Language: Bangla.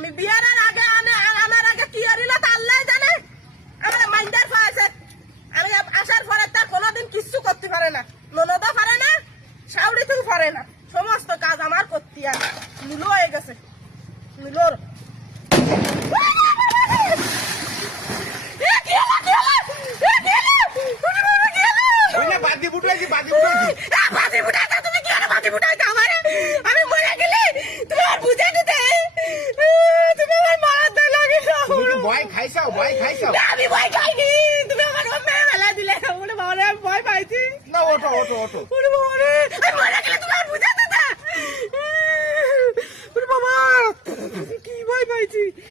আমি বিয়ার আগে আমার আগে কি আরিলা তা আল্লাহ জানে। আমার মাইন্ডার ফাইছে আমি আসার পরে তার কোনোদিন কিচ্ছু করতে পারে না, ননদও পারে না, শাউরিতেও পারে না, সমস্ত কাজ আমার করতে আর নুলো হয়ে গেছে নুলোর। আমি মরে গেলে তোমার বুঝে দিতে তুমি আমার মারার দা লাগে। ভয় খাইছাও, ভয় খাইছাও? আমি ভয় খাইনি, তুমি আমার মেয়ে বেলা দিলে বলে বাবা ভয় পাইছি না, ওঠো ওঠো ওঠো। আমি মরে গেলে তোমার বুঝে দিতে বাবা কি ভয় পাইছি।